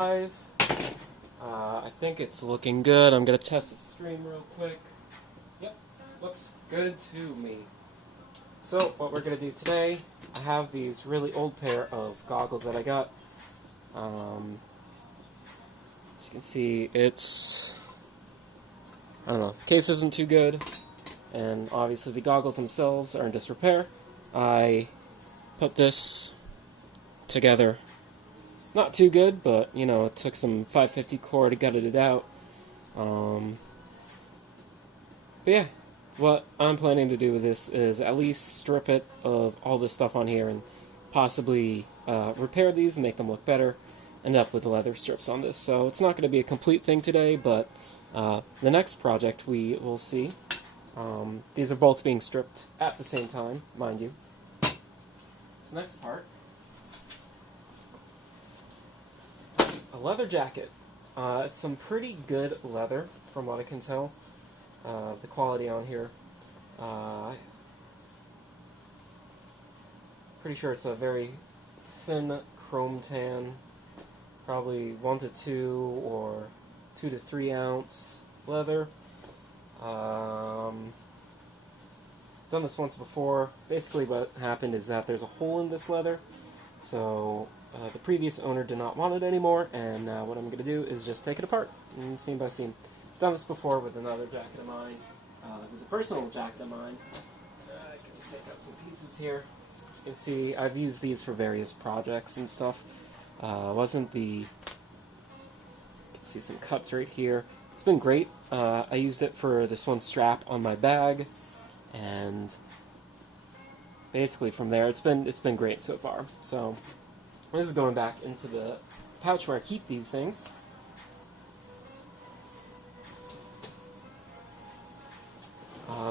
Live. I think it's looking good. I'm gonna test the stream real quick. Yep, looks good to me. So what we're gonna do today, I have these really old pair of goggles that I got. As you can see, I don't know, case isn't too good, and obviously the goggles themselves are in disrepair. I put this together. Not too good, but, you know, it took some 550 core to gut it out. But yeah, what I'm planning to do with this is at least strip it of all this stuff on here and possibly repair these and make them look better. End up with leather strips on this. So it's not going to be a complete thing today, but the next project we will see. These are both being stripped at the same time, mind you. This next part. A leather jacket. It's some pretty good leather, from what I can tell. The quality on here. Pretty sure it's a very thin chrome tan. Probably 1 to 2 or 2 to 3 ounce leather. Done this once before. Basically what happened is that there's a hole in this leather. So the previous owner did not want it anymore, and what I'm going to do is just take it apart, scene by scene. Done this before with another jacket of mine. It was a personal jacket of mine. I can take out some pieces here. As you can see, I've used these for various projects and stuff. You can see some cuts right here. It's been great. I used it for this one strap on my bag, and basically from there, it's been great so far. So this is going back into the pouch where I keep these things.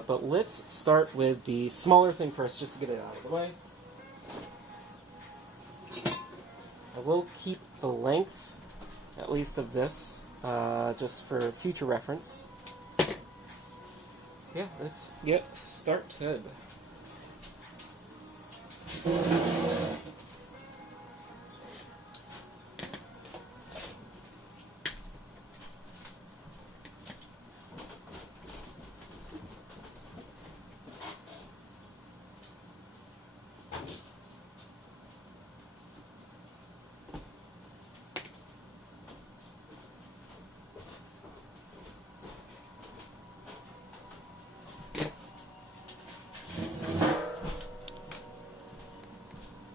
But let's start with the smaller thing first, just to get it out of the way. I will keep the length, at least of this, just for future reference. Yeah, let's get started.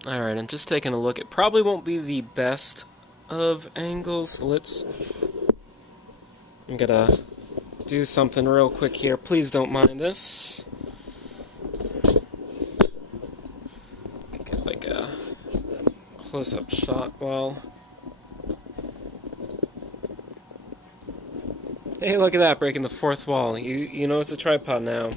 Alright, I'm just taking a look. It probably won't be the best of angles. I'm gonna do something real quick here. Please don't mind this. Get like a close-up shot while... Hey, look at that, breaking the fourth wall. You know it's a tripod now.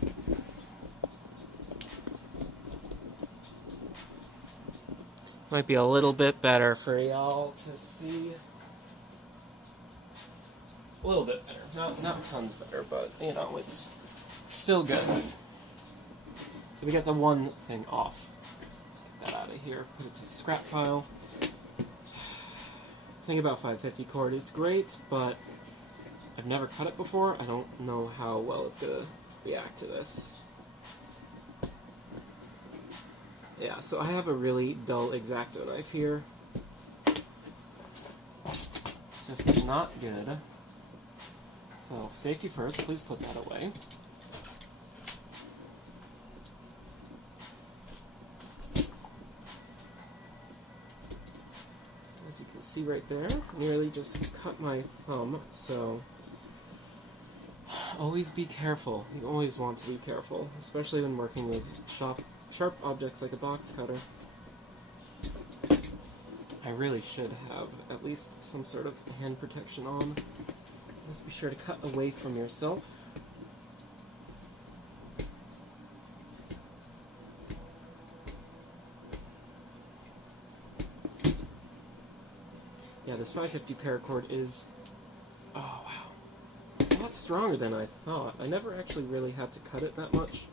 Might be a little bit better for y'all to see. A little bit better. Not tons better, but, you know, it's still good. So we got the one thing off. Get that out of here. Put it to the scrap pile. Thing about 550 cord, it's great, but I've never cut it before. I don't know how well it's going to react to this. Yeah, so I have a really dull X-Acto knife here. It's just not good. So, safety first, please put that away. As you can see right there, nearly just cut my thumb, so always be careful. You always want to be careful, especially when working with sharp objects like a box cutter. I really should have at least some sort of hand protection on. Let's be sure to cut away from yourself. Yeah, this 550 paracord is, oh wow, a lot stronger than I thought. I never actually really had to cut it that much.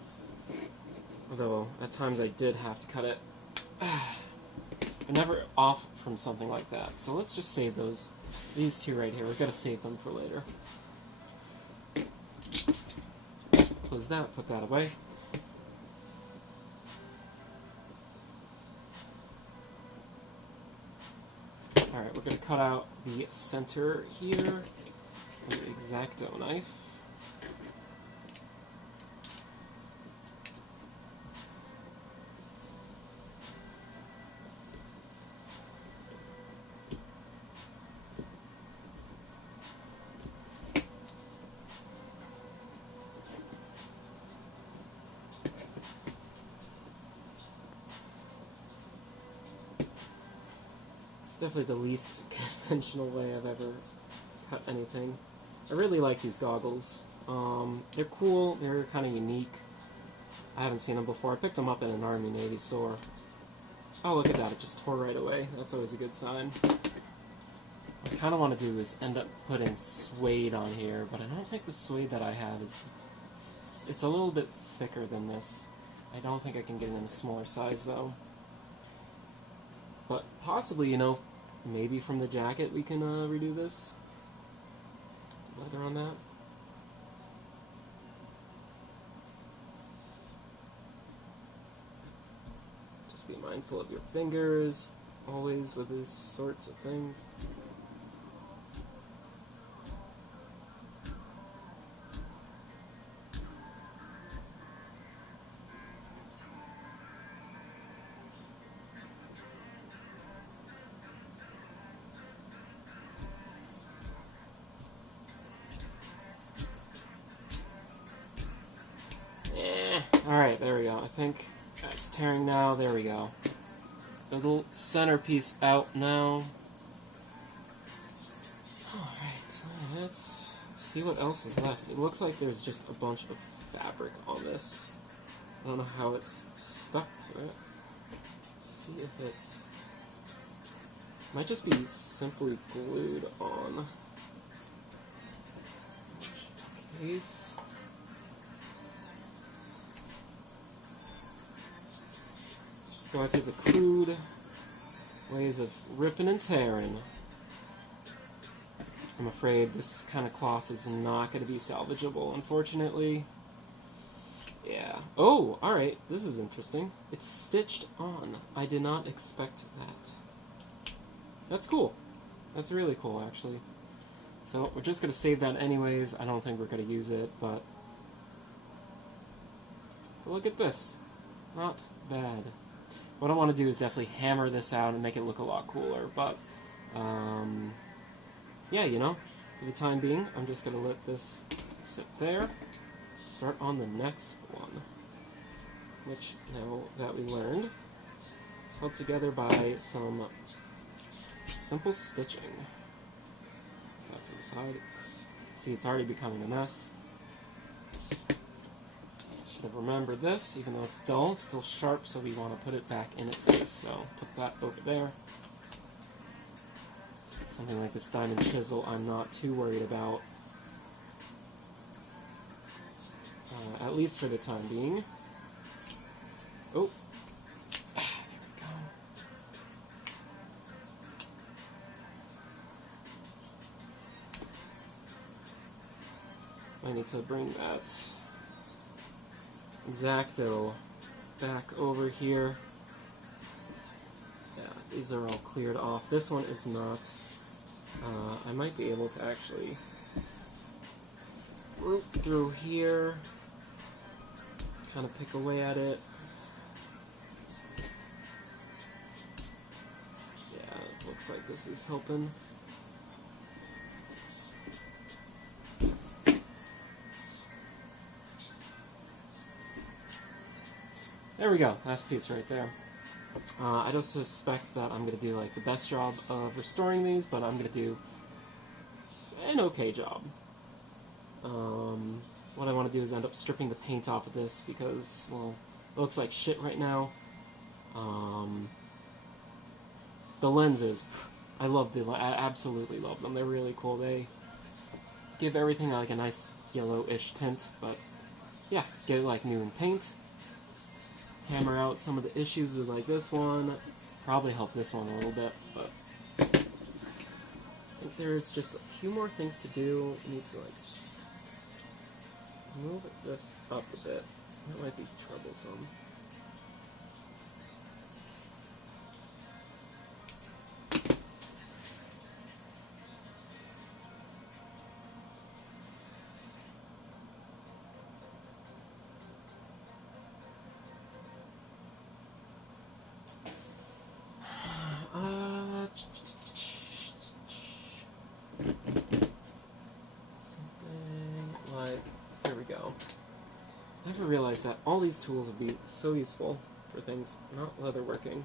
Although, at times I did have to cut it. I'm never off from something like that. So let's just save those these two right here, we've got to save them for later. Close that, put that away. Alright, we're going to cut out the center here with the X-Acto knife. Definitely the least conventional way I've ever cut anything. I really like these goggles. They're cool, they're kind of unique. I haven't seen them before. I picked them up at an Army Navy store. Oh, look at that, it just tore right away. That's always a good sign. What I kind of want to do is end up putting suede on here, but I don't think the suede that I have is... It's a little bit thicker than this. I don't think I can get it in a smaller size, though. But possibly, you know, maybe from the jacket we can redo this. Leather on that. Just be mindful of your fingers, always with these sorts of things. Alright, there we go. I think that's tearing now. There we go. The little centerpiece out now. Alright, let's see what else is left. It looks like there's just a bunch of fabric on this. I don't know how it's stuck to it. Let's see if it's... Might just be simply glued on. Case. Going through the crude ways of ripping and tearing. I'm afraid this kind of cloth is not going to be salvageable, unfortunately. Yeah. Oh, alright, this is interesting. It's stitched on. I did not expect that. That's cool. That's really cool, actually. So, we're just going to save that anyways. I don't think we're going to use it, but... Look at this. Not bad. What I want to do is definitely hammer this out and make it look a lot cooler, but, yeah, you know, for the time being, I'm just going to let this sit there, start on the next one, which, now that we learned, is held together by some simple stitching. That to the side. See, it's already becoming a mess. Have remembered this, even though it's dull, it's still sharp, so we want to put it back in its place. So put that over there. Something like this diamond chisel I'm not too worried about, at least for the time being. Oh, there we go. I need to bring that X-Acto back over here. Yeah, these are all cleared off. This one is not. I might be able to actually root through here, kind of pick away at it. Yeah, it looks like this is helping. There we go, last piece right there. I don't suspect that I'm going to do like the best job of restoring these, but I'm going to do an okay job. What I want to do is end up stripping the paint off of this because, well, it looks like shit right now. The lenses, I absolutely love them. They're really cool. They give everything like a nice yellowish tint, but yeah, get it like new in paint. Hammer out some of the issues with like this one. Probably help this one a little bit, but think there's just a few more things to do. We need to like move this up a bit. That might be troublesome. Something like, here we go. I never realized that all these tools would be so useful for things not leatherworking.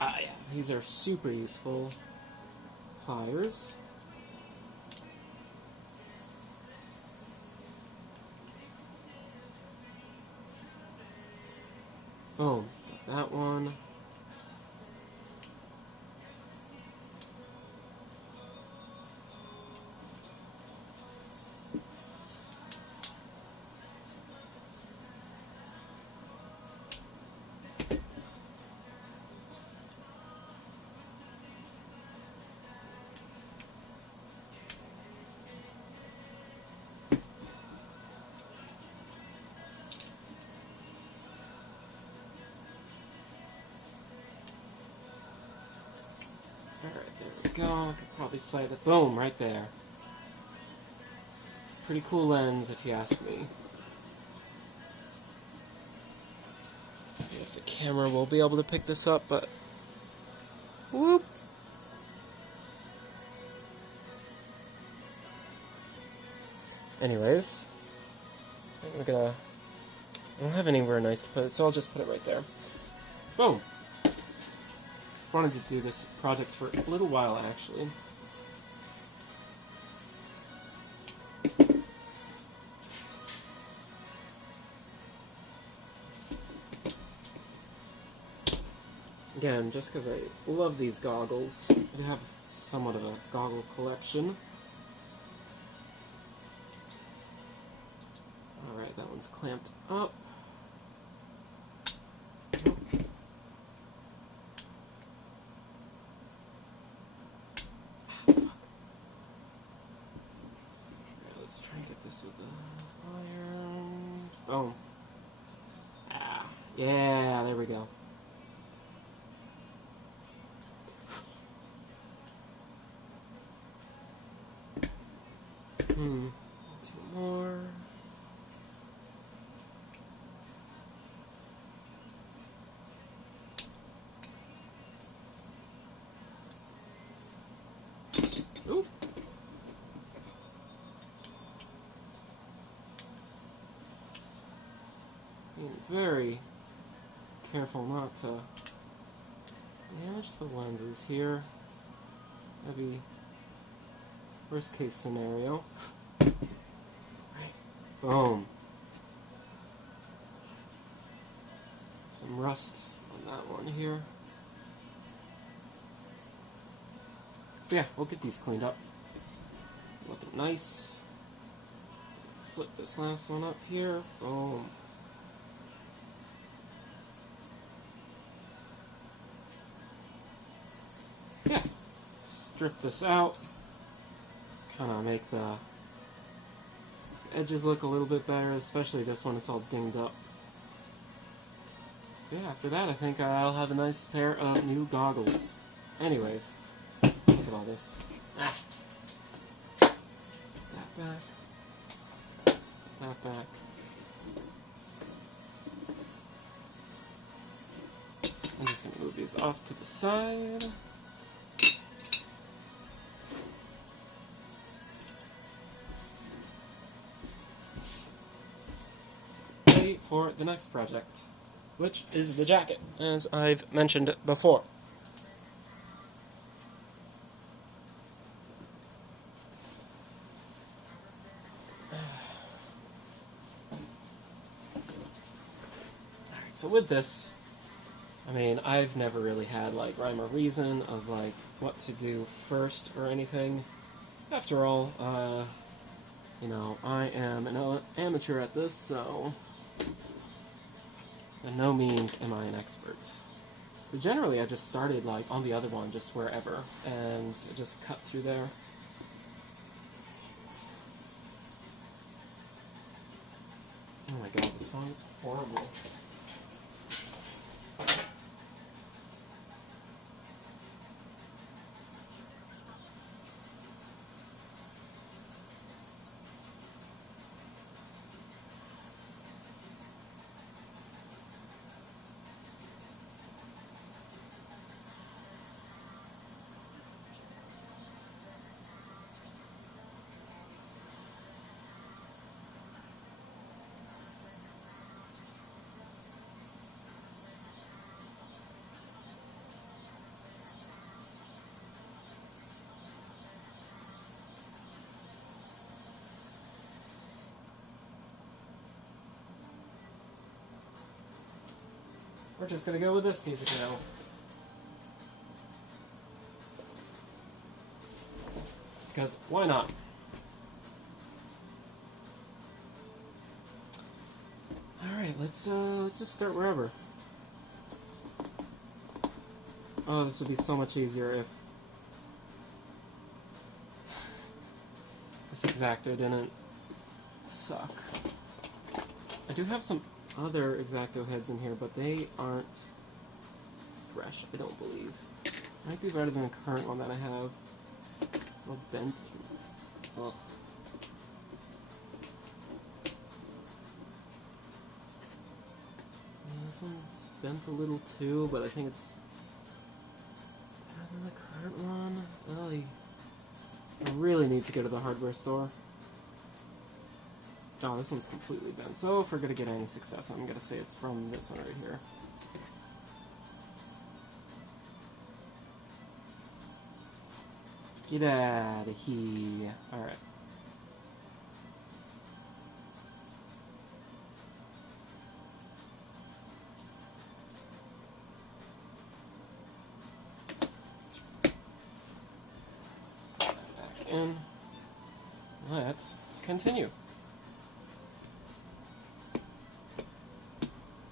Ah, yeah, these are super useful. Pliers. Boom. Got that one. Alright, there we go. I could probably slide the boom right there. Pretty cool lens, if you ask me. If the camera will be able to pick this up, but whoop. Anyways, I think we're gonna. I don't have anywhere nice to put it, so I'll just put it right there. Boom. Wanted to do this project for a little while, actually. Again, just because I love these goggles. I have somewhat of a goggle collection. Alright, that one's clamped up. Let's try and get this with the iron. Boom. Ah, yeah, there we go. Two more. Ooh. Being very careful not to damage the lenses here. That'd be worst case scenario. Right. Boom. Some rust on that one here. But yeah, we'll get these cleaned up. Looking nice. Flip this last one up here. Boom. Yeah. Strip this out. Kind of make the edges look a little bit better, especially this one, it's all dinged up. Yeah, after that I think I'll have a nice pair of new goggles. Anyways, look at all this. Ah. That back. That back. I'm just going to move these off to the side. Ready for the next project, which is the jacket, as I've mentioned before. Alright, so with this, I mean, I've never really had, like, rhyme or reason of, like, what to do first or anything. After all, you know, I am an amateur at this, so by no means am I an expert. But generally, I just started, like, on the other one, just wherever, and just cut through there. Oh my god, this song is horrible. We're just gonna go with this music now. Because why not? Alright, let's just start wherever. Oh, this would be so much easier if this Exacto didn't suck. I do have some other Exacto heads in here, but they aren't fresh, I don't believe. Might be better than the current one that I have. It's all bent. Ugh. Yeah, this one's bent a little too, but I think it's better than the current one. Oh, I really need to go to the hardware store. Oh, this one's completely bent. So if we're going to get any success, I'm going to say it's from this one right here. Get out of here. Alright. Back in. Let's continue.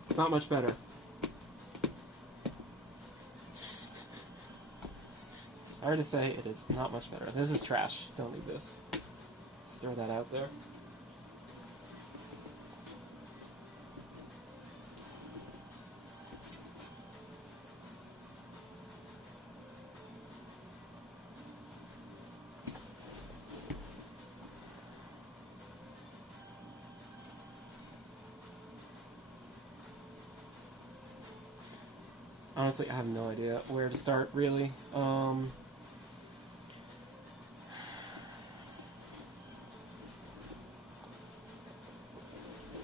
It's not much better. Sorry to say, it is not much better. This is trash. Don't need this. Let's throw that out there. Honestly, I have no idea where to start, really.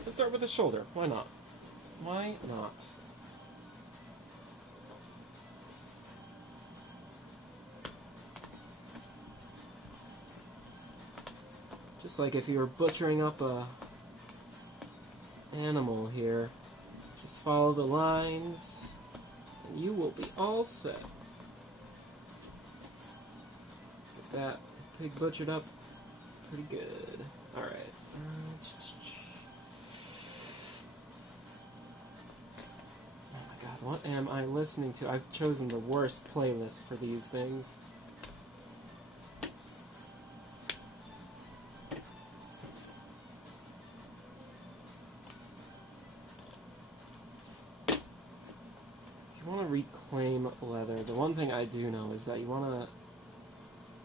Let's start with the shoulder. Why not? Why not? Just like if you were butchering up a animal here, just follow the lines. You will be all set. Get that pig butchered up pretty good. Alright. Oh my god, what am I listening to? I've chosen the worst playlist for these things. Reclaim leather. The one thing I do know is that you want to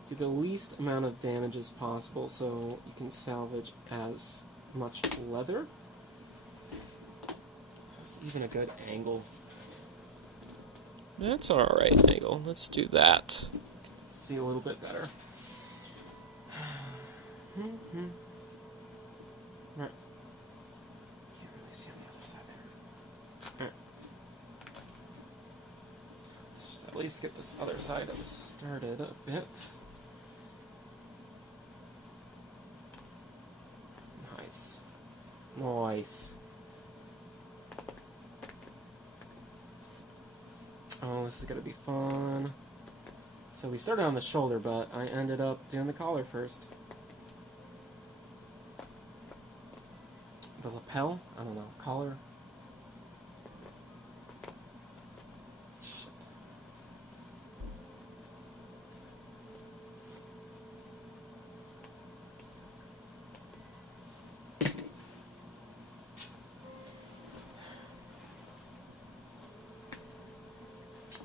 do the least amount of damage as possible so you can salvage as much leather. That's even a good angle. That's an alright angle. Let's do that. See a little bit better. Right. Can't really see on the other side there. Alright. At least get this other side started a bit. Nice. Nice. Oh, this is gonna be fun. So we started on the shoulder, but I ended up doing the collar first. The lapel? I don't know. Collar? Shit.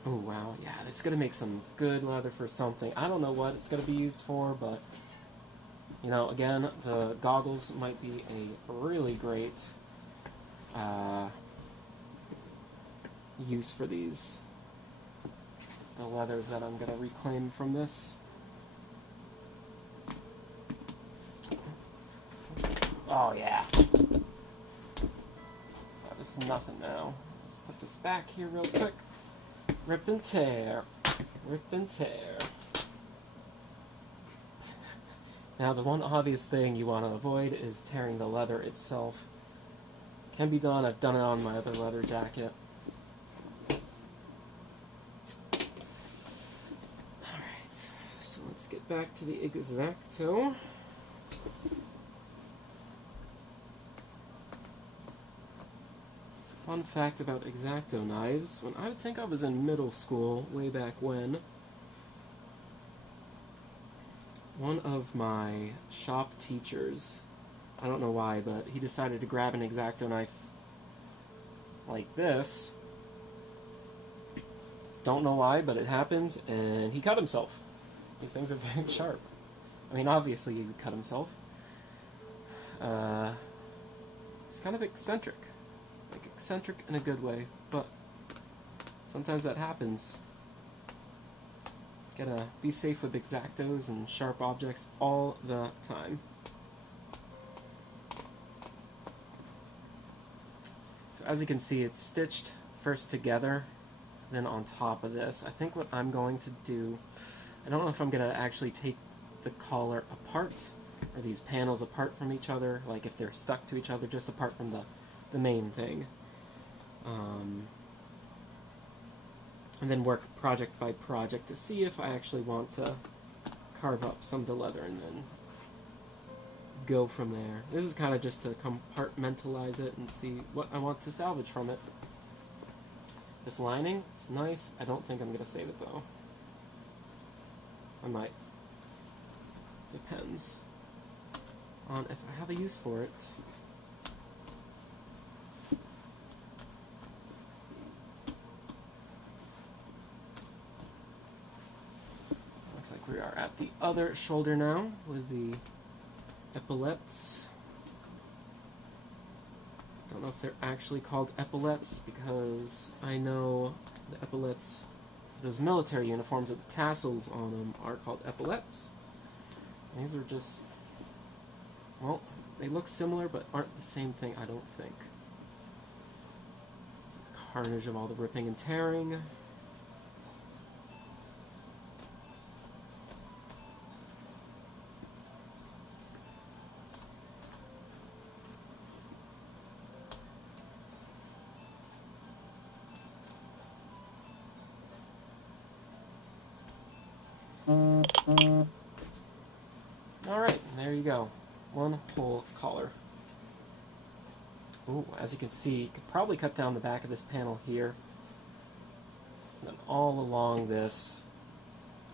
Oh, wow. Yeah, it's going to make some good leather for something. I don't know what it's going to be used for, but, you know, again, the goggles might be a really great use for these. The leathers that I'm going to reclaim from this. Oh, yeah. This is nothing now. Just put this back here real quick. Rip and tear. Rip and tear. Now, the one obvious thing you want to avoid is tearing the leather itself. Can be done. I've done it on my other leather jacket. Alright, so let's get back to the X-Acto. Fun fact about X-Acto knives, when I think I was in middle school, way back when, one of my shop teachers, I don't know why, but he decided to grab an X-Acto knife like this. Don't know why, but it happened, and he cut himself. These things are very sharp. I mean, obviously he would cut himself. He's kind of eccentric. Like, eccentric in a good way, but sometimes that happens. Gotta be safe with X-Actos and sharp objects all the time. So as you can see, it's stitched first together, then on top of this. I think what I'm going to do, I don't know if I'm going to actually take the collar apart, or these panels apart from each other, like if they're stuck to each other, just apart from the main thing. And then work project by project to see if I actually want to carve up some of the leather and then go from there. This is kind of just to compartmentalize it and see what I want to salvage from it. This lining, it's nice. I don't think I'm going to save it though. I might. Depends on if I have a use for it. Looks like we are at the other shoulder now with the epaulettes. I don't know if they're actually called epaulettes because I know the epaulettes, those military uniforms with the tassels on them, are called epaulettes. These are just, well, they look similar but aren't the same thing, I don't think. It's a carnage of all the ripping and tearing. Alright, there you go. One whole collar. Ooh, as you can see, you could probably cut down the back of this panel here. And then all along this,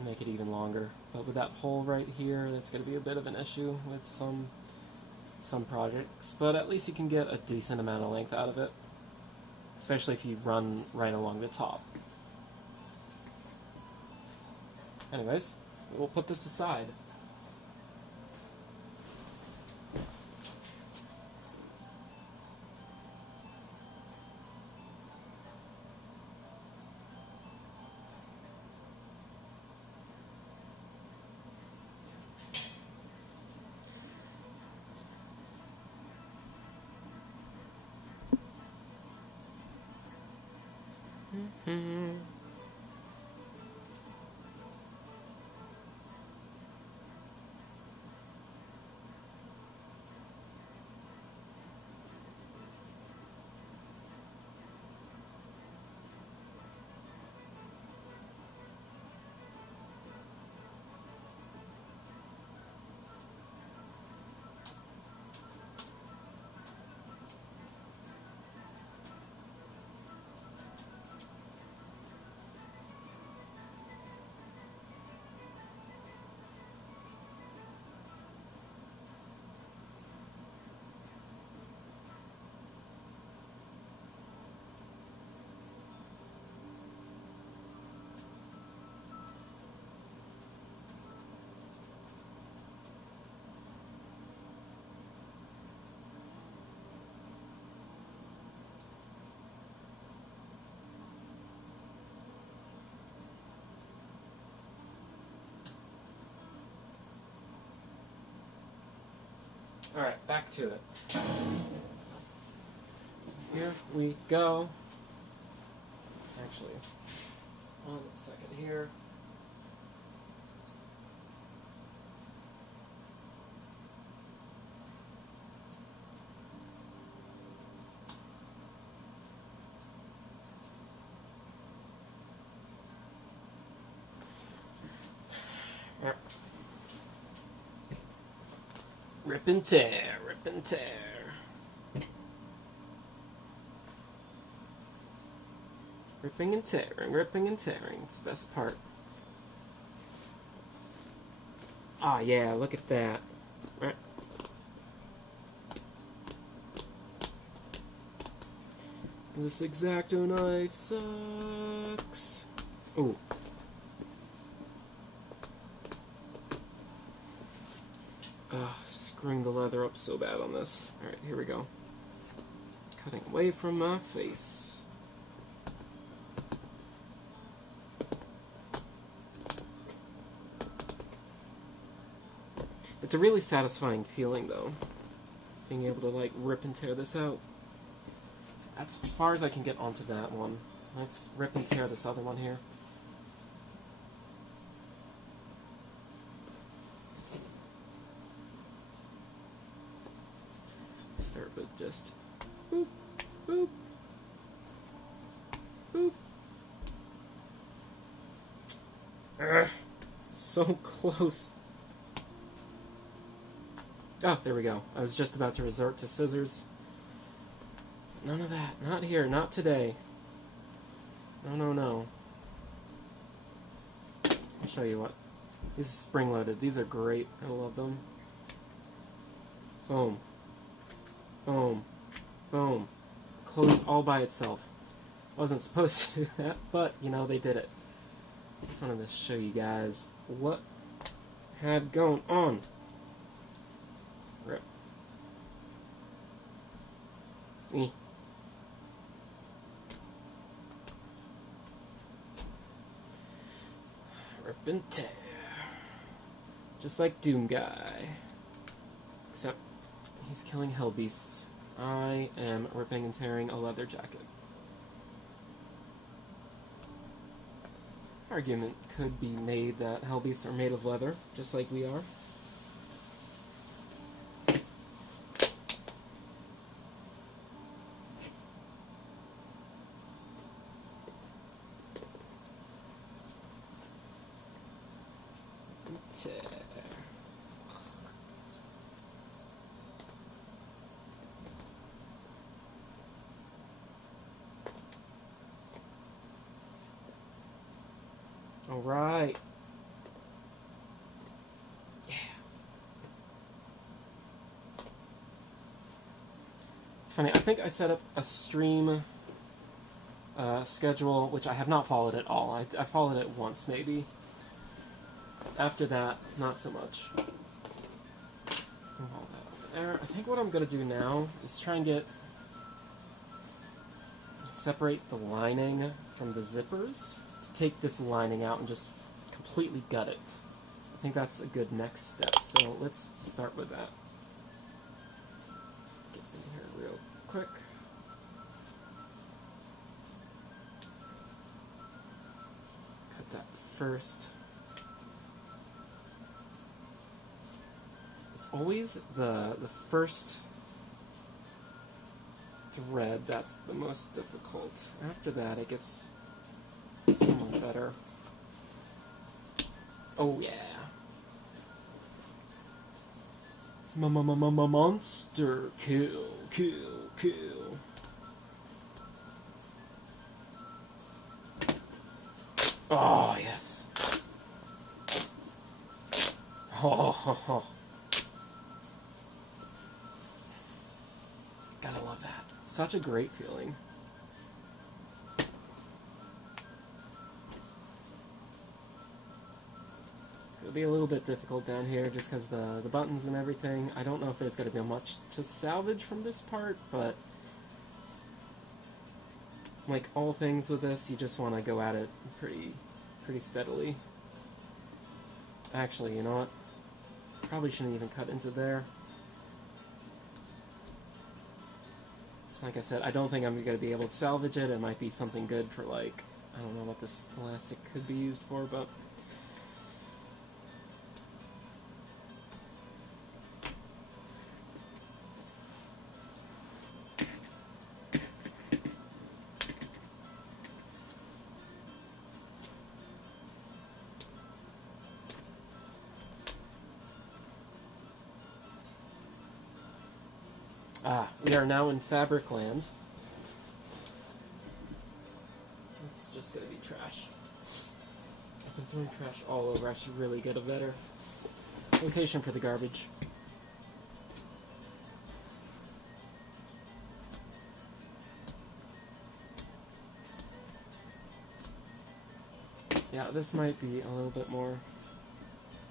make it even longer. But with that hole right here, that's going to be a bit of an issue with some projects. But at least you can get a decent amount of length out of it. Especially if you run right along the top. Anyways, we'll put this aside. Alright, back to it. Here we go. Actually, one second here. Rip and tear, rip and tear. Ripping and tearing, it's the best part. Ah, yeah, look at that. Right. This X-Acto knife sucks. Ooh. Screwing the leather up so bad on this. Alright, here we go. Cutting away from my face. It's a really satisfying feeling, though. Being able to, like, rip and tear this out. That's as far as I can get onto that one. Let's rip and tear this other one here. Start with just boop, boop, boop. So close. Oh, there we go. I was just about to resort to scissors. None of that. Not here. Not today. No, no, no. I'll show you what. These are spring-loaded. These are great. I love them. Boom. Boom. Boom. Closed all by itself. Wasn't supposed to do that, but, you know, they did it. Just wanted to show you guys what had going on. Rip. Me. Rip and tear. Just like Doom Guy. Except he's killing hell beasts. I am ripping and tearing a leather jacket. Argument could be made that hell beasts are made of leather, just like we are. Alright. Yeah. It's funny, I think I set up a stream schedule, which I have not followed at all. I followed it once, maybe. After that, not so much. Move all that over there. I think what I'm going to do now is try and separate the lining from the zippers. To take this lining out and just completely gut it. I think that's a good next step, so let's start with that. Get in here real quick. Cut that first. It's always the first thread that's the most difficult. After that it gets somewhat better. Oh yeah. Monster kill, kill, kill. Oh yes. Oh. Gotta love that. Such a great feeling. It'll be a little bit difficult down here just because the buttons and everything. I don't know if there's going to be much to salvage from this part, but like all things with this, you just want to go at it pretty steadily. Actually, you know what? Probably shouldn't even cut into there. Like I said, I don't think I'm going to be able to salvage it. It might be something good for, like, I don't know what this plastic could be used for, but... we are now in fabric land. It's just gonna be trash. I've been throwing trash all over. I should really get a better location for the garbage. Yeah, this might be a little bit more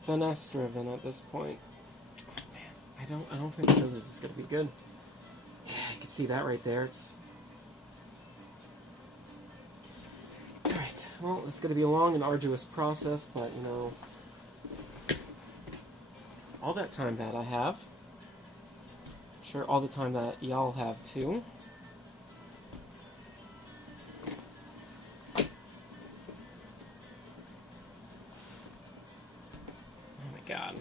finesse driven at this point. Oh, man, I don't think scissors is gonna be good. Yeah, I can see that right there. It's alright, well, it's gonna be a long and arduous process, but you know, all that time that I have, sure, all the time that y'all have too. Oh my god.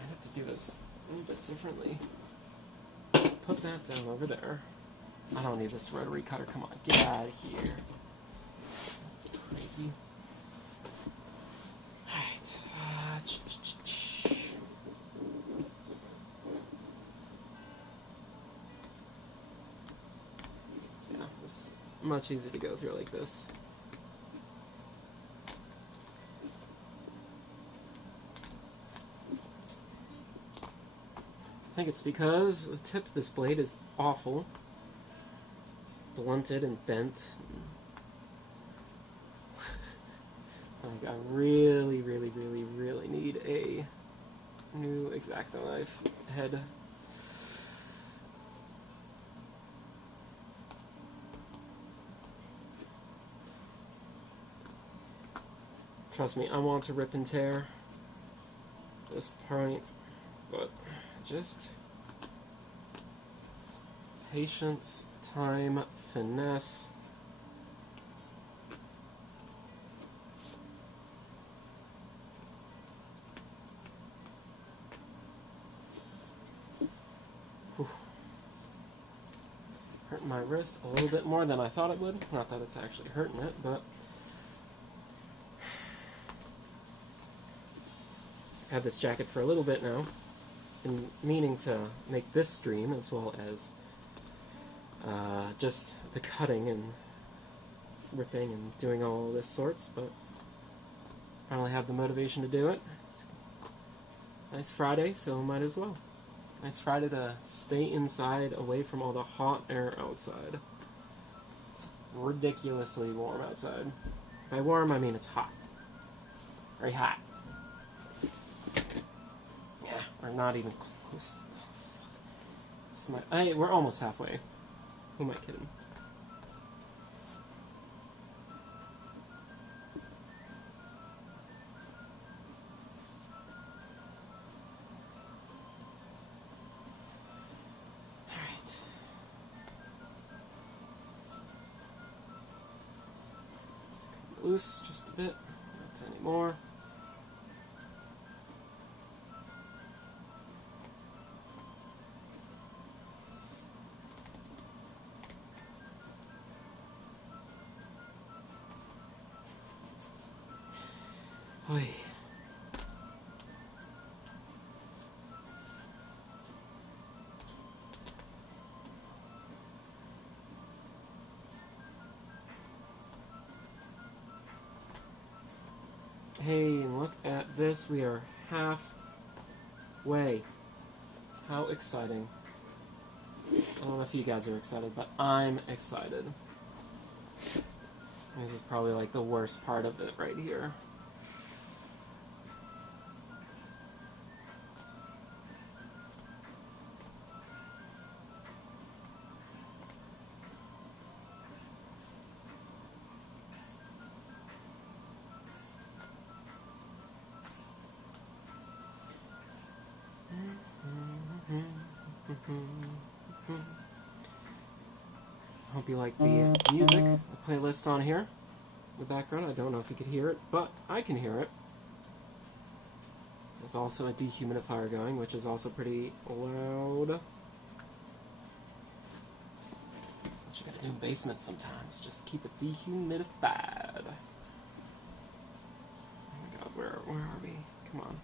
I have to do this a little bit differently. Put that down over there. I don't need this rotary cutter. Come on, get out of here. Crazy. Alright. Yeah, it's much easier to go through like this. I think it's because the tip of this blade is awful. Blunted and bent. Like, I really, really, really, really need a new X-Acto knife head. Trust me, I want to rip and tear this point, but just patience, time, finesse. Whew. Hurting my wrist a little bit more than I thought it would. Not that it's actually hurting it, but I've had this jacket for a little bit now. Been meaning to make this stream as well as just the cutting and ripping and doing all this sorts, but finally have the motivation to do it. It's a nice Friday, so might as well. Nice Friday to stay inside, away from all the hot air outside. It's ridiculously warm outside. By warm, I mean it's hot. Very hot. Yeah, we're not even close. We're almost halfway. Who am I kidding? Alright. Loose just a bit, not any more. Oy. Hey, look at this. We are halfway. How exciting. I don't know if you guys are excited, but I'm excited. This is probably like the worst part of it right here. Hope you like the music, the playlist on here. In the background, I don't know if you could hear it, but I can hear it. There's also a dehumidifier going, which is also pretty loud. What you gotta do in basements sometimes, just keep it dehumidified. Oh my god, where are we? Come on.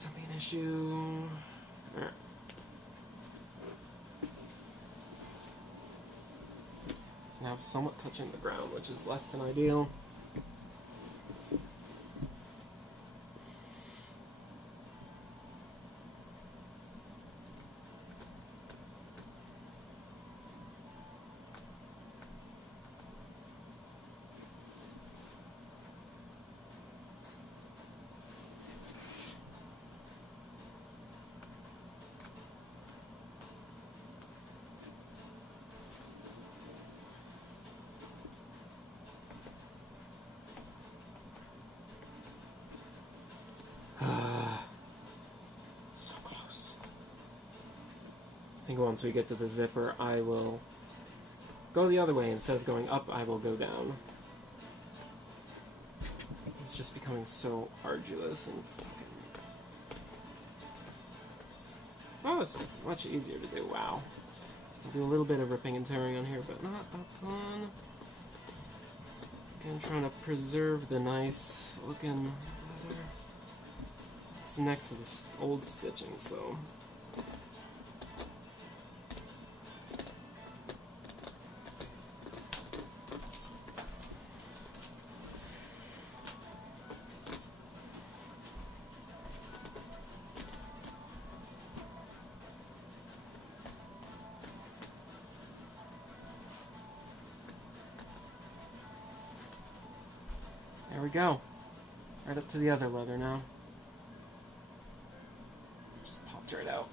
Don't be an issue. Alright. It's now somewhat touching the ground, which is less than ideal. So close. I think once we get to the zipper, I will go the other way. Instead of going up, I will go down. It's just becoming so arduous and fucking... Oh, this makes it much easier to do. Wow. So I'll do a little bit of ripping and tearing on here, but not a ton. Again, trying to preserve the nice looking leather. It's next to the old stitching, so... There we go. Right up to the other leather now. Just popped right out.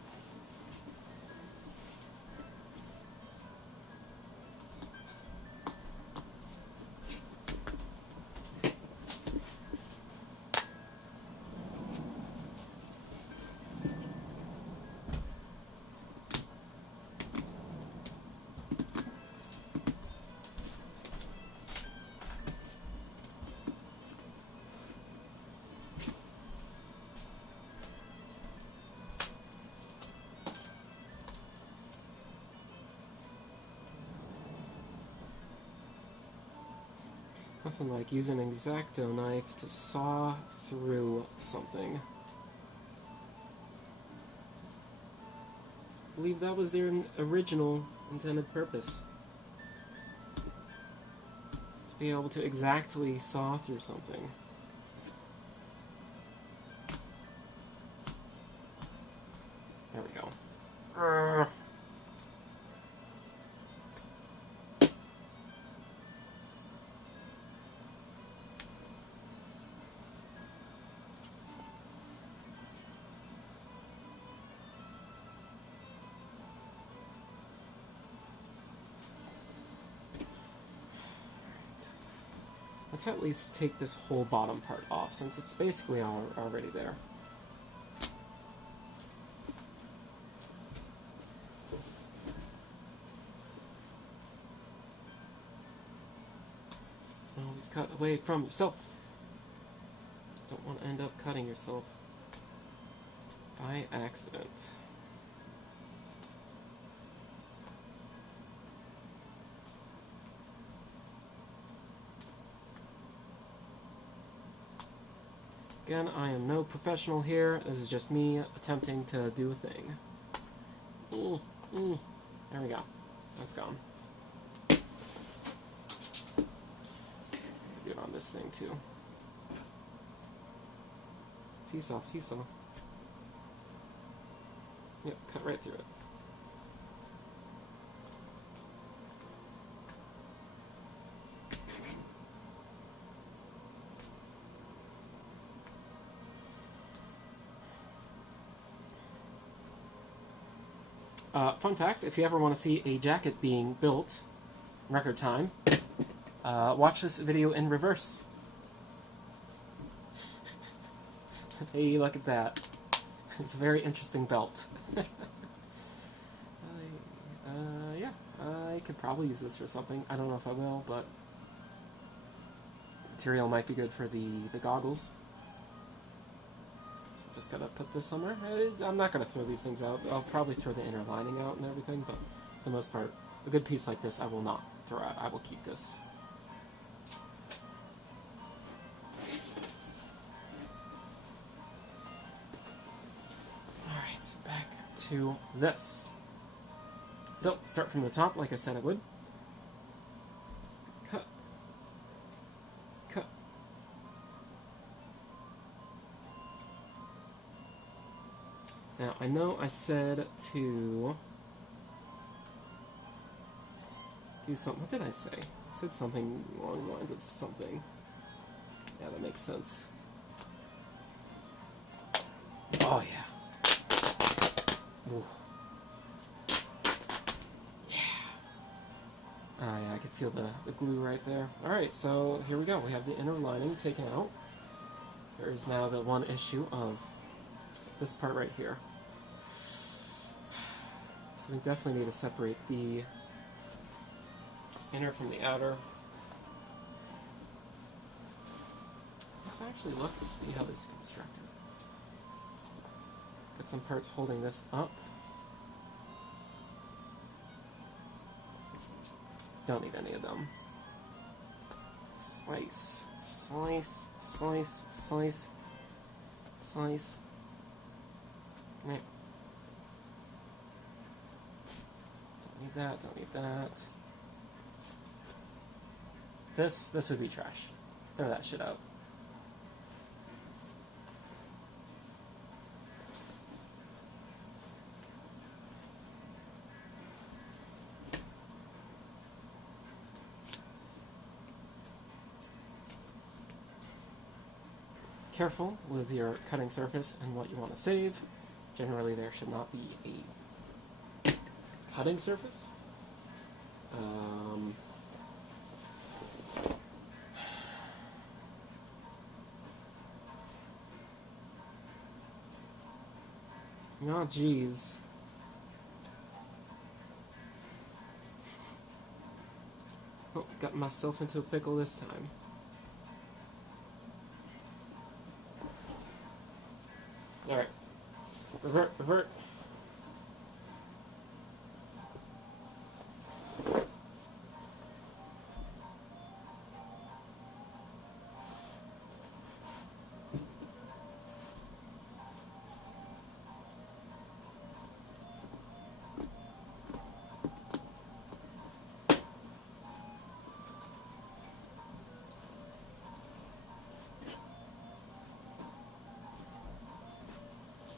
Nothing like using an X-Acto knife to saw through something. I believe that was their original intended purpose. To be able to exactly saw through something. There we go. Let's at least take this whole bottom part off, since it's basically already there. Always cut away from yourself. Don't want to end up cutting yourself by accident. Again, I am no professional here. This is just me attempting to do a thing. There we go. That's gone. Do it on this thing too. Seesaw, seesaw. Yep, cut right through it. Fun fact, if you ever want to see a jacket being built in record time, watch this video in reverse. Hey, look at that. It's a very interesting belt. Yeah, I could probably use this for something. I don't know if I will, but material might be good for the goggles. So just gotta put this somewhere. I'm not gonna throw these things out. I'll probably throw the inner lining out and everything, but for the most part, a good piece like this I will not throw out. I will keep this. Alright, so back to this. So, start from the top like I said I would. Cut. Cut. Now, I know I said to do something. What did I say? I said something along the lines of something. Yeah, that makes sense. Oh, yeah. Ooh. Yeah. Ah, yeah, I could feel the glue right there. Alright, so here we go. We have the inner lining taken out. There is now the one issue of this part right here. So we definitely need to separate the inner from the outer. Let's actually look to see how this is constructed. Got some parts holding this up. Don't need any of them. Slice, slice, slice, slice, slice. Right. Don't need that, don't need that. This would be trash. Throw that shit out. Careful with your cutting surface and what you want to save. Generally, there should not be a cutting surface. Oh, geez. Oh, got myself into a pickle this time. Alright. Revert, revert.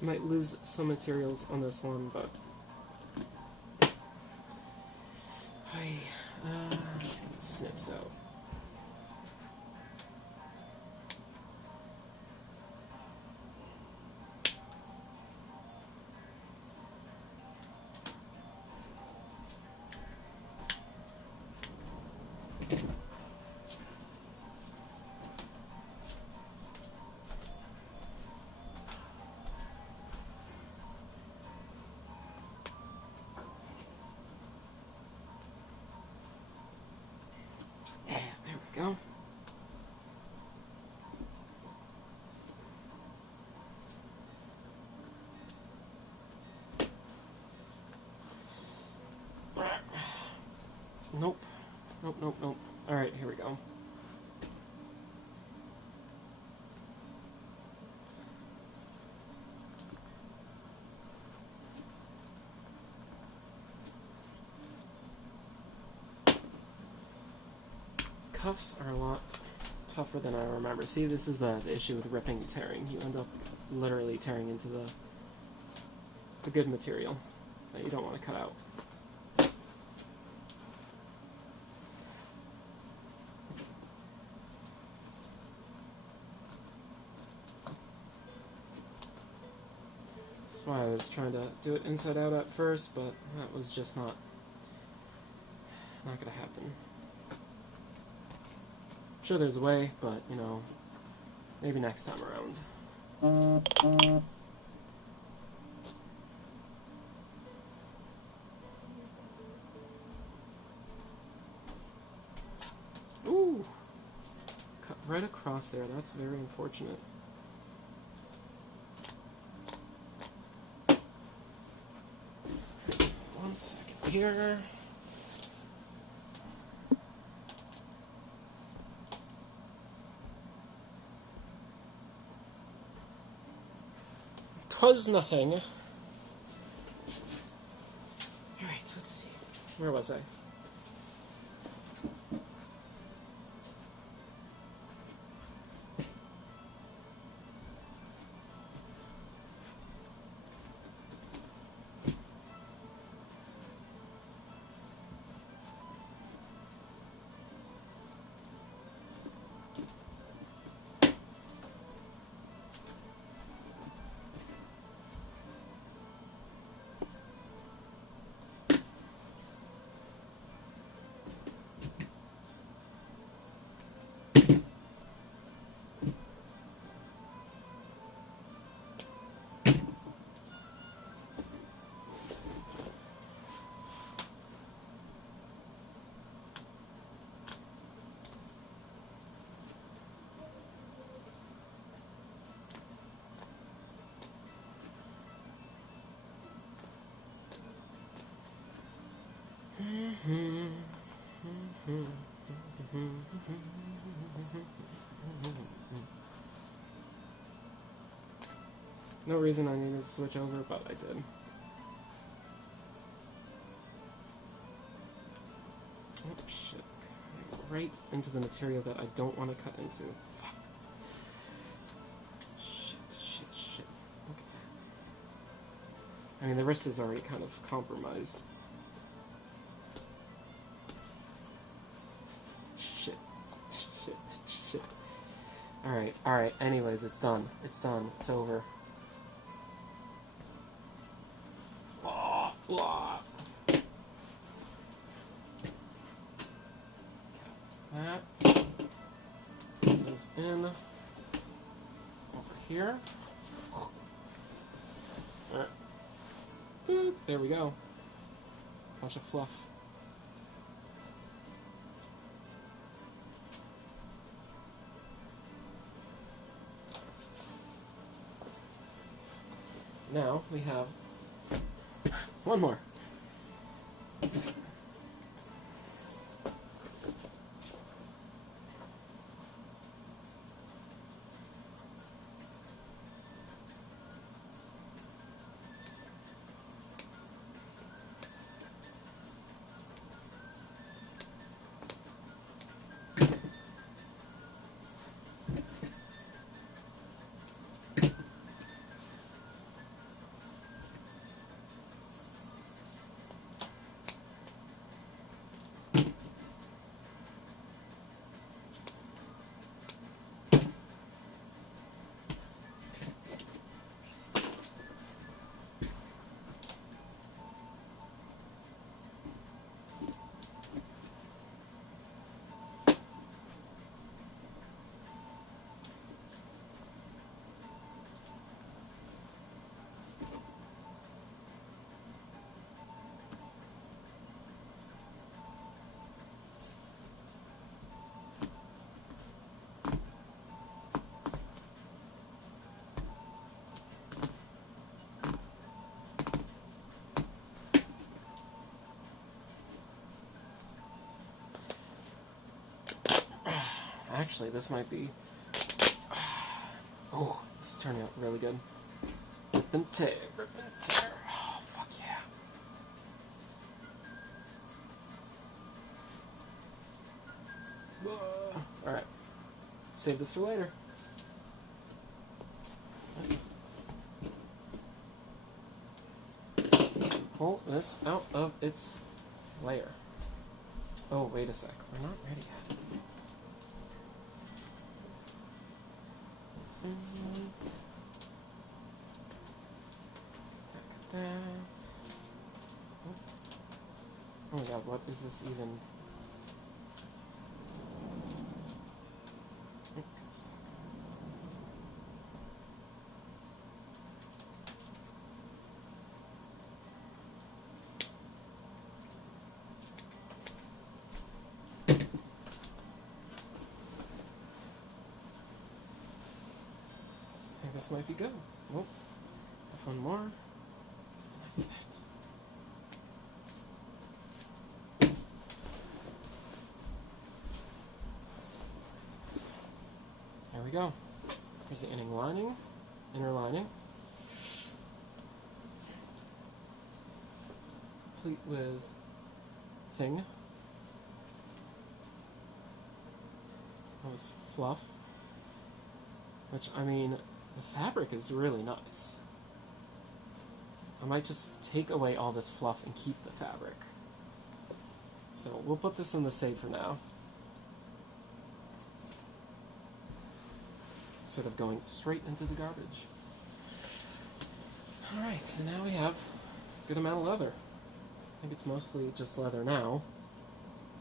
Might lose some materials on this one, but let's get the snips out. Go. Nope. Nope, nope, nope. Alright, here we go. Cuffs are a lot tougher than I remember. See, this is the issue with ripping and tearing. You end up literally tearing into the good material that you don't want to cut out. That's why I was trying to do it inside out at first, but that was just not gonna happen. Sure, there's a way, but, you know, maybe next time around. Ooh! Cut right across there. That's very unfortunate. One second here. Twas nothing. Alright, let's see. Where was I? No reason I needed to switch over, but I did. Oh shit. Right into the material that I don't want to cut into. Fuck. Shit. Okay. I mean, the wrist is already kind of compromised. Shit. Alright, anyways, it's done. It's over. That goes in over here. Alright. Boop. There we go. Bunch of fluff. Now we have one more. Actually, this might be... Oh, this is turning out really good. Rip and tear. Oh, fuck yeah. Alright. Save this for later. Let's pull this out of its layer. Oh, wait a sec. We're not ready yet. Oh my god, what is this even? think this might be good. Nope. One more. And I do that. There we go. Here's the inner lining. Complete with thing. All this fluff. Which, I mean, the fabric is really nice. I might just take away all this fluff and keep the fabric. So we'll put this in the save for now. Instead of going straight into the garbage. Alright, and now we have a good amount of leather. I think it's mostly just leather now.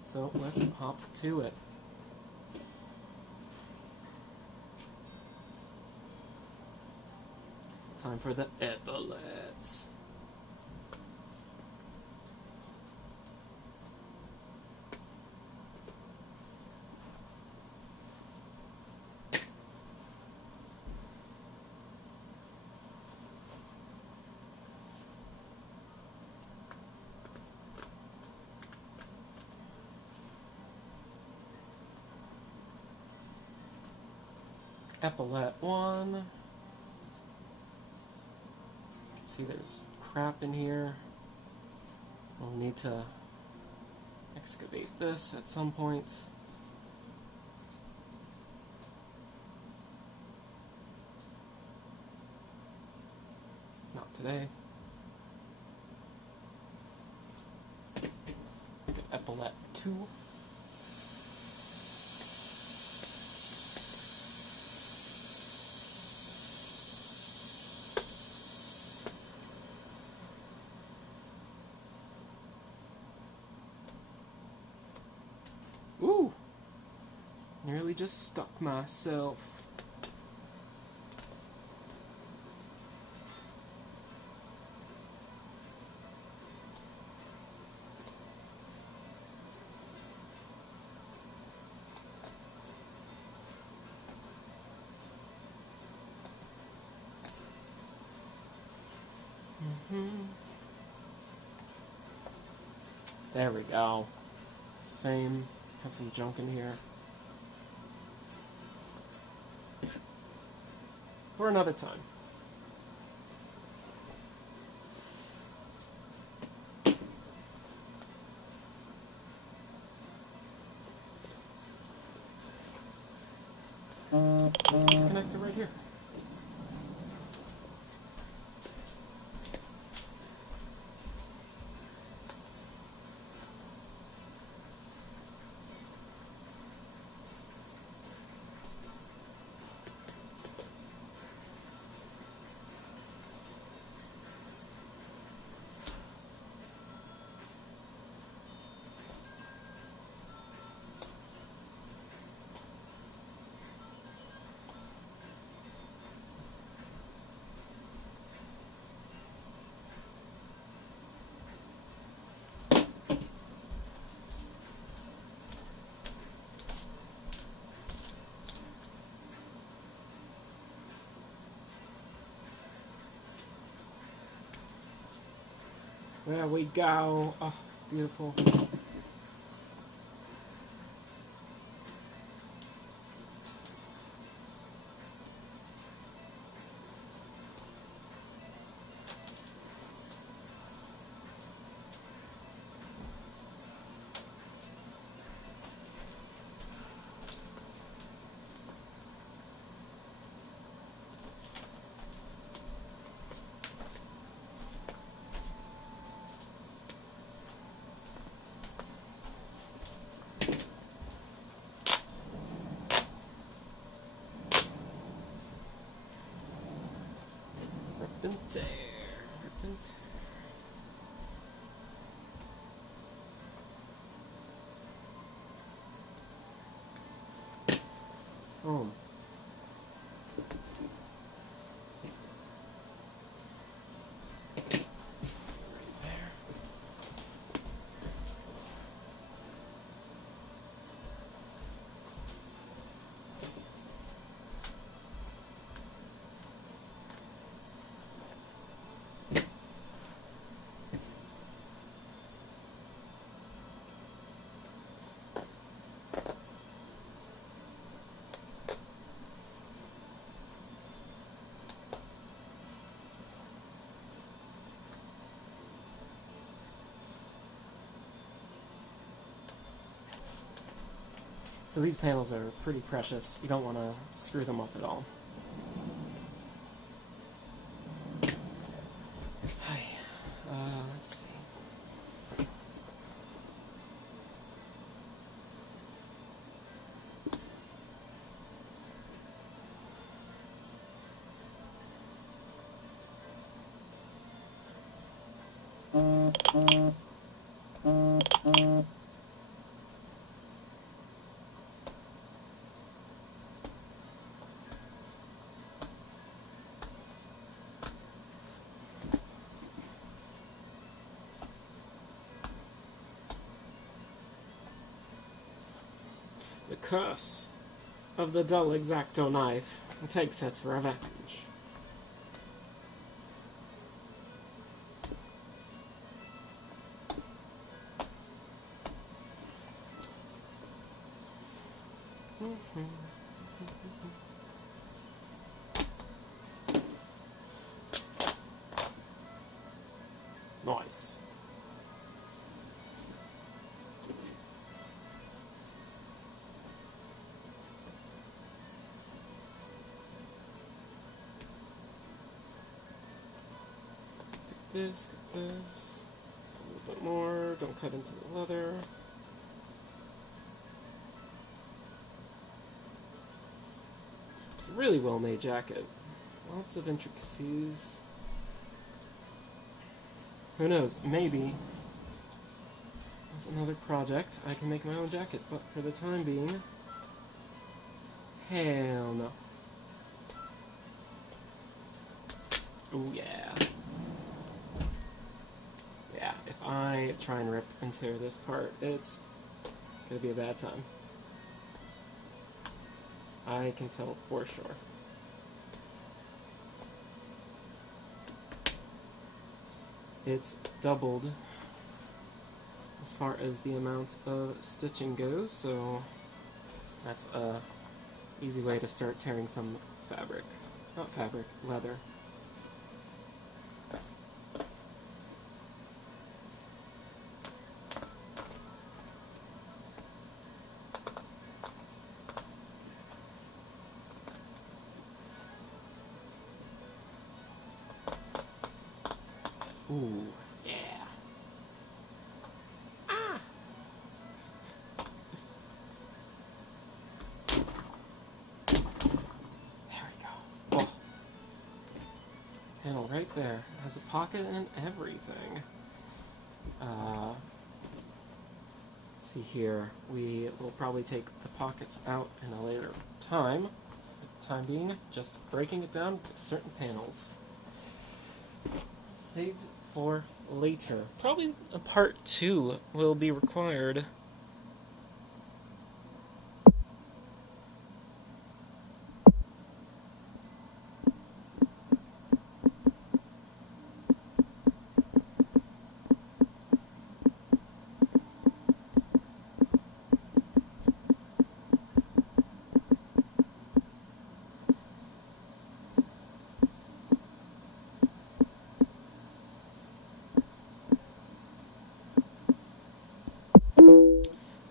So let's hop to it. Time for the epaulets. Epaulette 1. See, there's crap in here. We'll need to excavate this at some point. Not today. Let's get epaulette 2. Ooh! Nearly just stuck myself. There we go. Same. Has some junk in here. For another time. Let's disconnect it right here. There we go. Oh, beautiful. Rip and tear. Rip and tear. Oh. So these panels are pretty precious. You don't want to screw them up at all. Hi. Let's see. The curse of the dull X-Acto knife takes its revenge. Nice. This, a little bit more, don't cut into the leather. It's a really well made jacket. Lots of intricacies. Who knows, maybe as another project I can make my own jacket, but for the time being, hell no. Oh yeah. Yeah, if I try and rip and tear this part, it's gonna be a bad time. I can tell for sure. It's doubled as far as the amount of stitching goes, so that's a easy way to start tearing some fabric. Not fabric, leather. Ooh, yeah. Ah! There we go. Oh. Panel right there. It has a pocket and everything. See here, we will probably take the pockets out in a later time. For the time being, just breaking it down to certain panels. Save for later. Probably a part 2 will be required.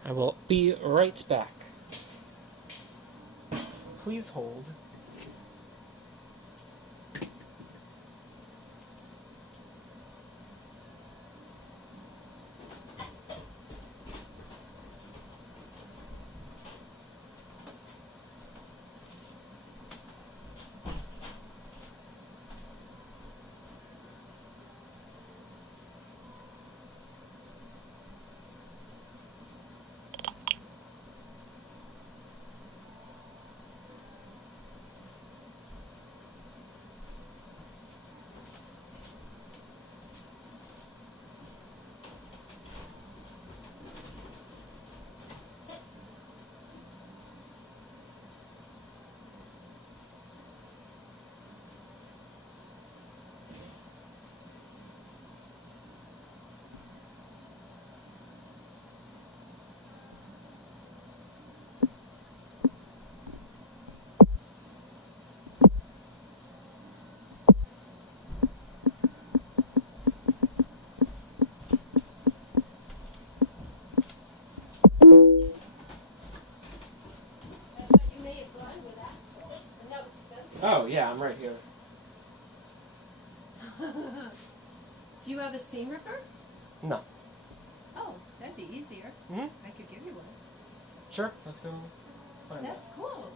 I will be right back. Please hold. Oh, yeah, I'm right here. Do you have a seam ripper? No. Oh, that'd be easier. Hmm? I could give you one. Sure, let's go find that. That's cool.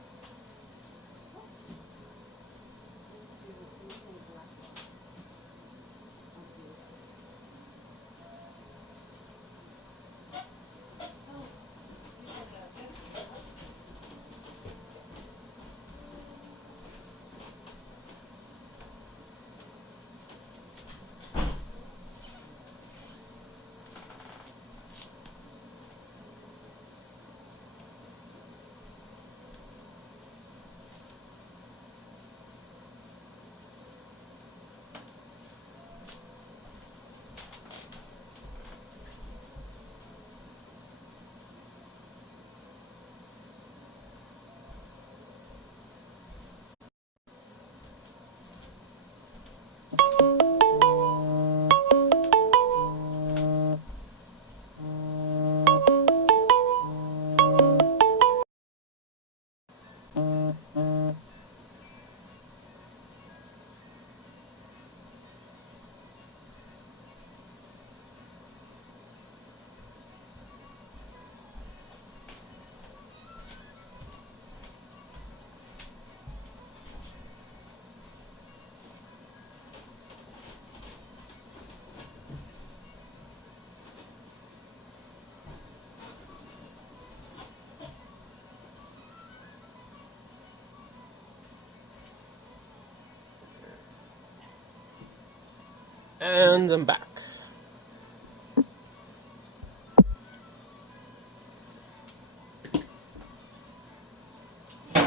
And I'm back. Alright,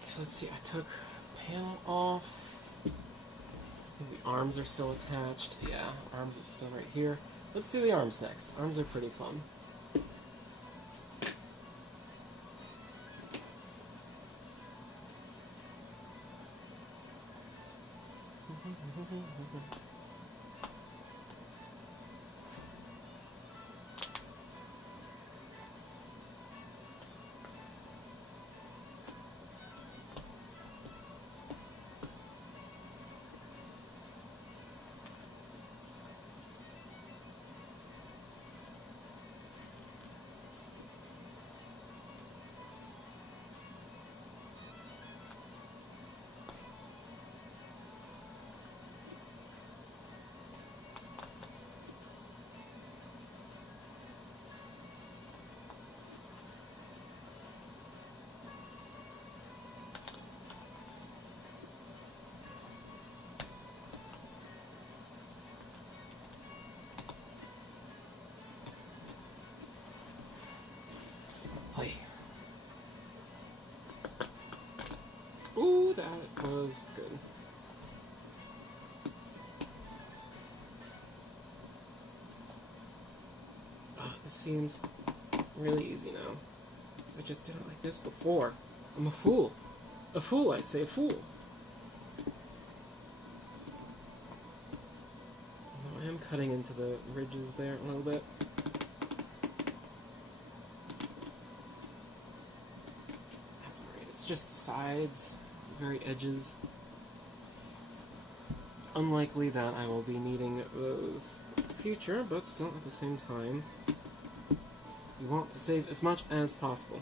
so let's see. I took panel off. I think the arms are still attached. Yeah, arms are still right here. Let's do the arms next. Arms are pretty fun. Play. Ooh, that was good. Oh, this seems really easy now. I just did it like this before. I'm a fool. A fool, I'd say, a fool. I am cutting into the ridges there a little bit. That's alright, it's just the sides, the very edges. Unlikely that I will be needing those in the future, but still at the same time, you want to save as much as possible.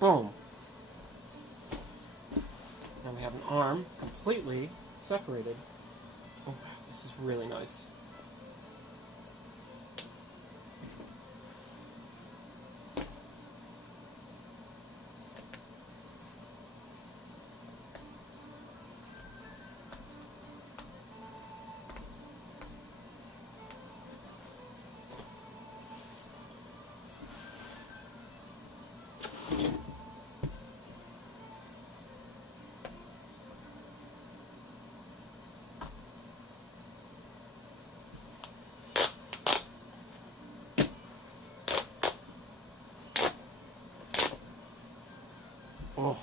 Boom. arm completely separated. Oh wow, this is really nice. Oh,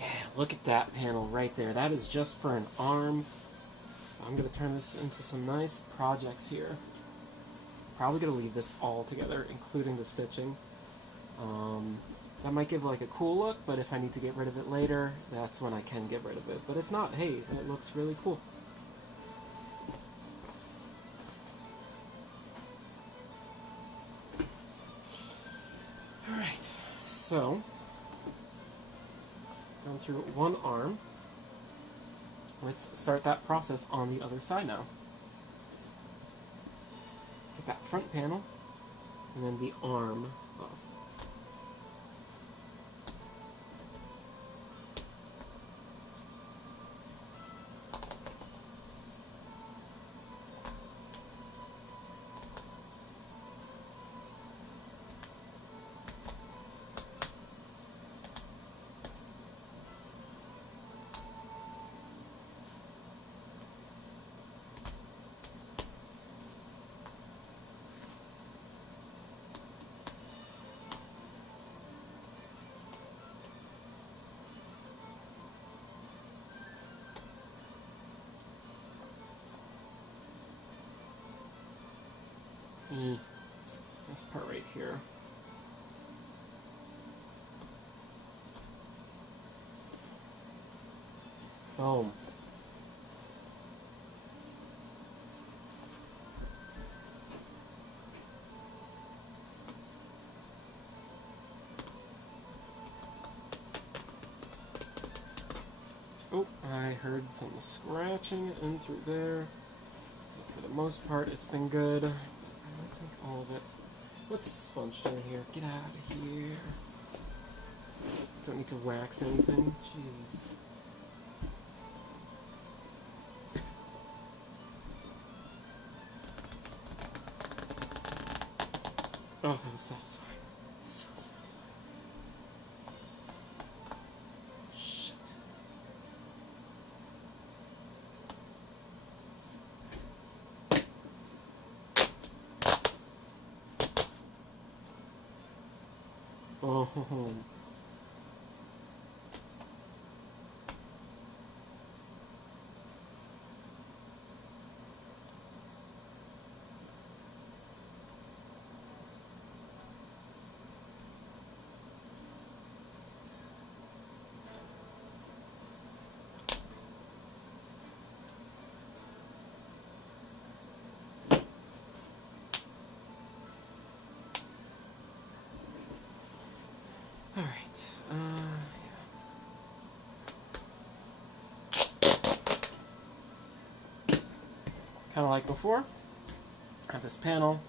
yeah, look at that panel right there. That is just for an arm. I'm going to turn this into some nice projects here. Probably going to leave this all together, including the stitching. That might give like a cool look, but if I need to get rid of it later, that's when I can get rid of it. But if not, hey, it looks really cool. Alright, so gone through one arm. Let's start that process on the other side now. Get that front panel, and then the arm off. This part right here. Boom. Oh, I heard some scratching in through there. So for the most part, it's been good. I don't think all of it. What's a sponge doing here? Get out of here. Don't need to wax anything. Jeez. Oh, that was satisfying. So satisfying. Shit. Oh. Alright, kind of like before, I have this panel,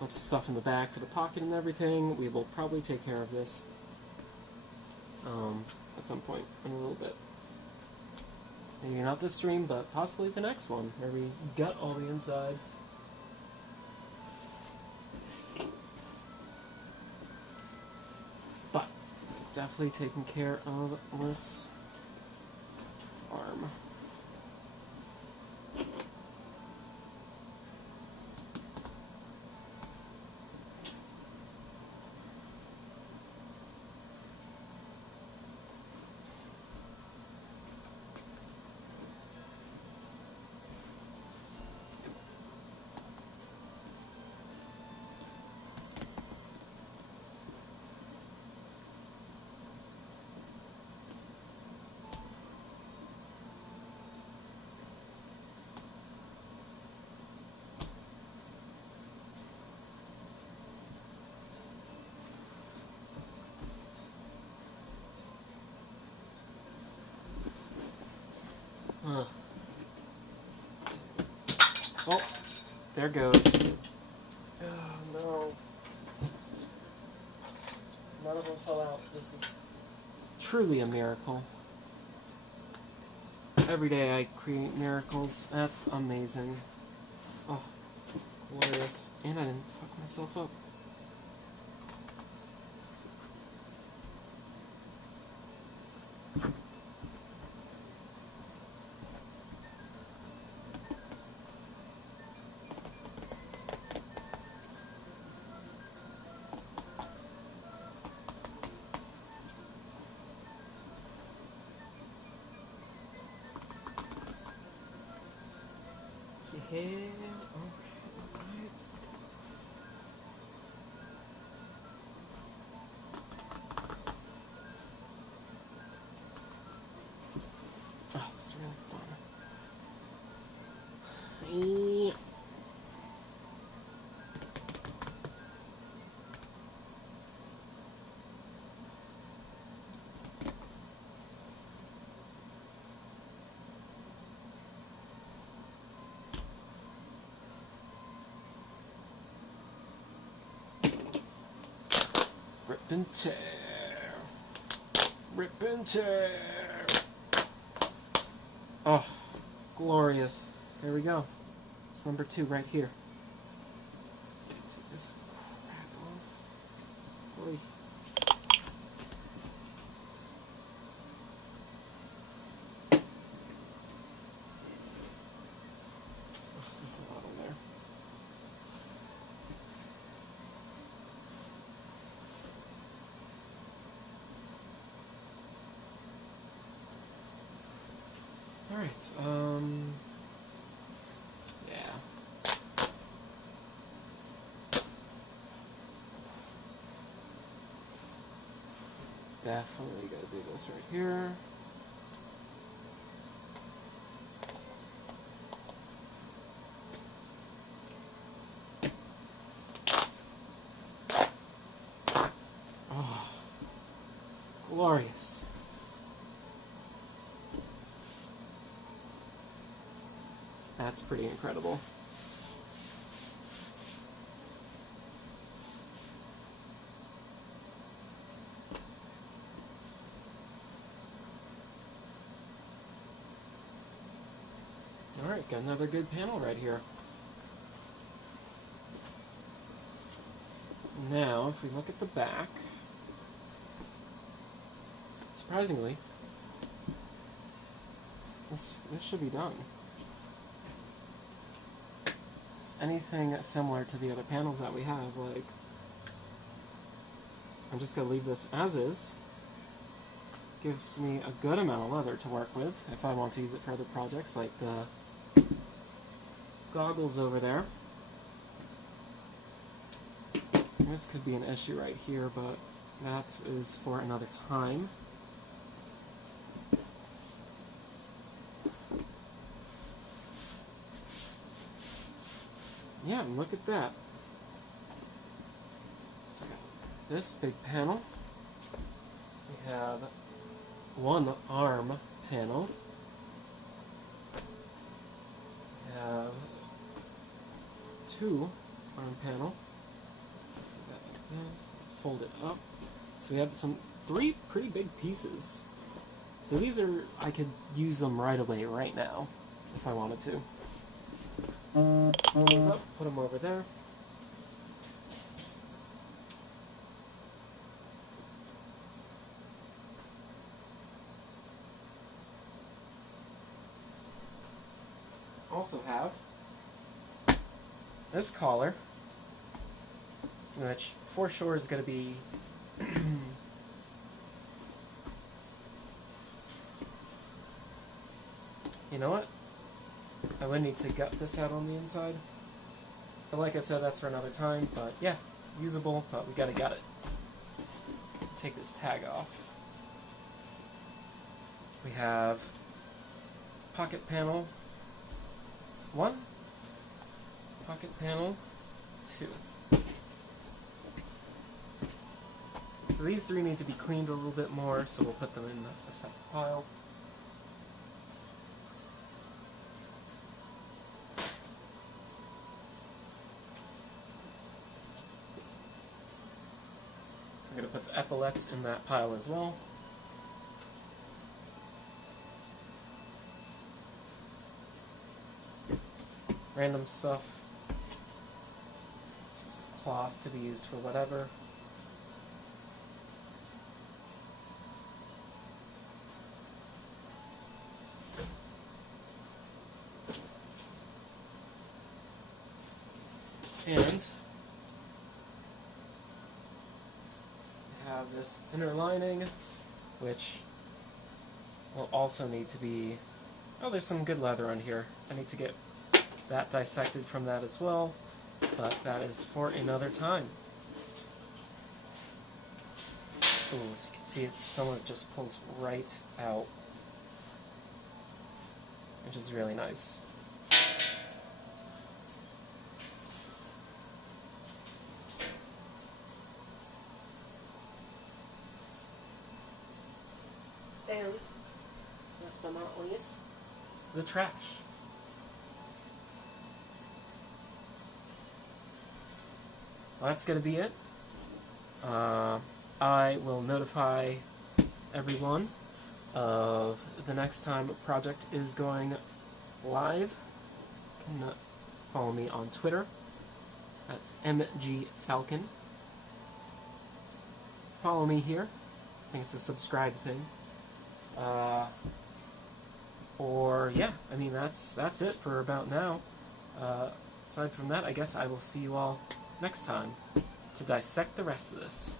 lots of stuff in the back for the pocket and everything. We will probably take care of this at some point in a little bit. Maybe not this stream, but possibly the next one, where we gut all the insides. But definitely taking care of this arm. Huh. Oh, there goes. Oh, no. None of them fell out. This is truly a miracle. Every day I create miracles. That's amazing. Oh, glorious. And I didn't fuck myself up. Yeah, alright. Oh, this is really fun. Yeah. Rip and tear. Rip and tear. Oh, glorious. Here we go. It's number 2 right here. Take this crap off. Oy. Oh, there's a lot in there. Alright, yeah. Definitely gotta do this right here. Oh, glorious. That's pretty incredible. Alright, got another good panel right here. Now, if we look at the back, surprisingly, this should be done. It's anything similar to the other panels that we have, like, I'm just going to leave this as is. Gives me a good amount of leather to work with if I want to use it for other projects, like the goggles over there. This could be an issue right here, but that is for another time. Yeah, and look at that. So this big panel. We have one arm panel. We have 2 arm panel. Do that like this. Fold it up. So we have 3 pretty big pieces. So these are, I could use them right away, right now, if I wanted to. Fold those up, put them over there. Also have this collar, which for sure is going to be you know what? I would need to gut this out on the inside. But like I said, that's for another time. But yeah, usable, but we gotta gut it. Take this tag off. We have pocket panel 1, pocket panel 2. So these 3 need to be cleaned a little bit more, so we'll put them in a separate pile. palettes in that pile as well. Random stuff. Just cloth to be used for whatever. And we have this inner lining, which will also need to be... Oh, there's some good leather on here. I need to get that dissected from that as well, but that is for another time. Ooh, as you can see, some of it just pulls right out, which is really nice. And, last but not least, the trash. Well, that's going to be it. I will notify everyone of the next time a project is going live. You can follow me on Twitter. That's MGFalcon. Follow me here. I think it's a subscribe thing. Or yeah, I mean that's it for about now. Aside from that, I guess I will see you all next time to dissect the rest of this.